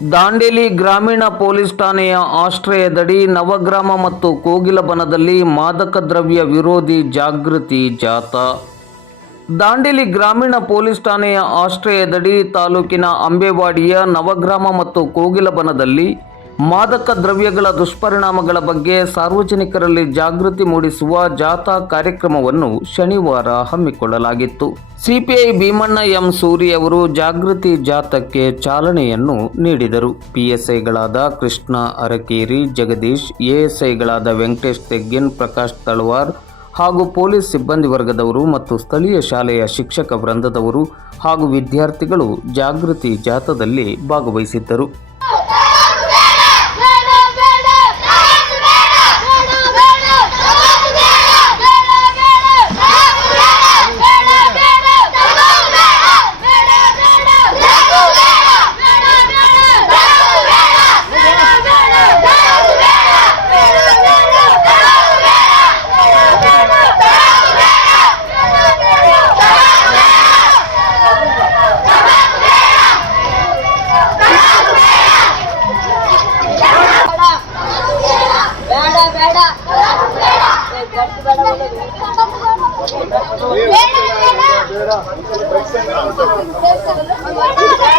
ದಾಂಡೇಲಿ ಗ್ರಾಮೀಣ ಪೊಲೀಸ್ ಠಾಣೆಯ ಆಶ್ರಯದಡಿ ನವಗ್ರಾಮ ಮತ್ತು ಕೋಗಿಲಬನದಲ್ಲಿ ಮಾದಕ ದ್ರವ್ಯ ವಿರೋಧಿ ಜಾಗೃತಿ ಜಾಥಾ. ದಾಂಡೇಲಿ ಗ್ರಾಮೀಣ ಪೊಲೀಸ್ ಠಾಣೆಯ ಆಶ್ರಯದಡಿ ತಾಲೂಕಿನ ಅಂಬೇವಾಡಿಯ ನವಗ್ರಾಮ ಮತ್ತು ಕೋಗಿಲಬನದಲ್ಲಿ ಮಾದಕ ದ್ರವ್ಯಗಳ ದುಷ್ಪರಿಣಾಮಗಳ ಬಗ್ಗೆ ಸಾರ್ವಜನಿಕರಲ್ಲಿ ಜಾಗೃತಿ ಮೂಡಿಸುವ ಜಾಥಾ ಕಾರ್ಯಕ್ರಮವನ್ನು ಶನಿವಾರ ಹಮ್ಮಿಕೊಳ್ಳಲಾಗಿತ್ತು. ಸಿಪಿಐ ಭೀಮಣ್ಣ ಎಂ ಸೂರಿ ಅವರು ಜಾಗೃತಿ ಜಾಥಾಕ್ಕೆ ಚಾಲನೆಯನ್ನು ನೀಡಿದರು. ಪಿಎಸ್ಐಗಳಾದ ಕೃಷ್ಣ ಅರಕೇರಿ, ಜಗದೀಶ್, ಎಎಸ್ಐಗಳಾದ ವೆಂಕಟೇಶ್ ತೆಗ್ಗಿನ್, ಪ್ರಕಾಶ್ ತಳವಾರ್ ಹಾಗೂ ಪೊಲೀಸ್ ಸಿಬ್ಬಂದಿ ವರ್ಗದವರು ಮತ್ತು ಸ್ಥಳೀಯ ಶಾಲೆಯ ಶಿಕ್ಷಕ ವೃಂದದವರು ಹಾಗೂ ವಿದ್ಯಾರ್ಥಿಗಳು ಜಾಗೃತಿ ಜಾಥಾದಲ್ಲಿ ಭಾಗವಹಿಸಿದ್ದರು. ಬೇಡ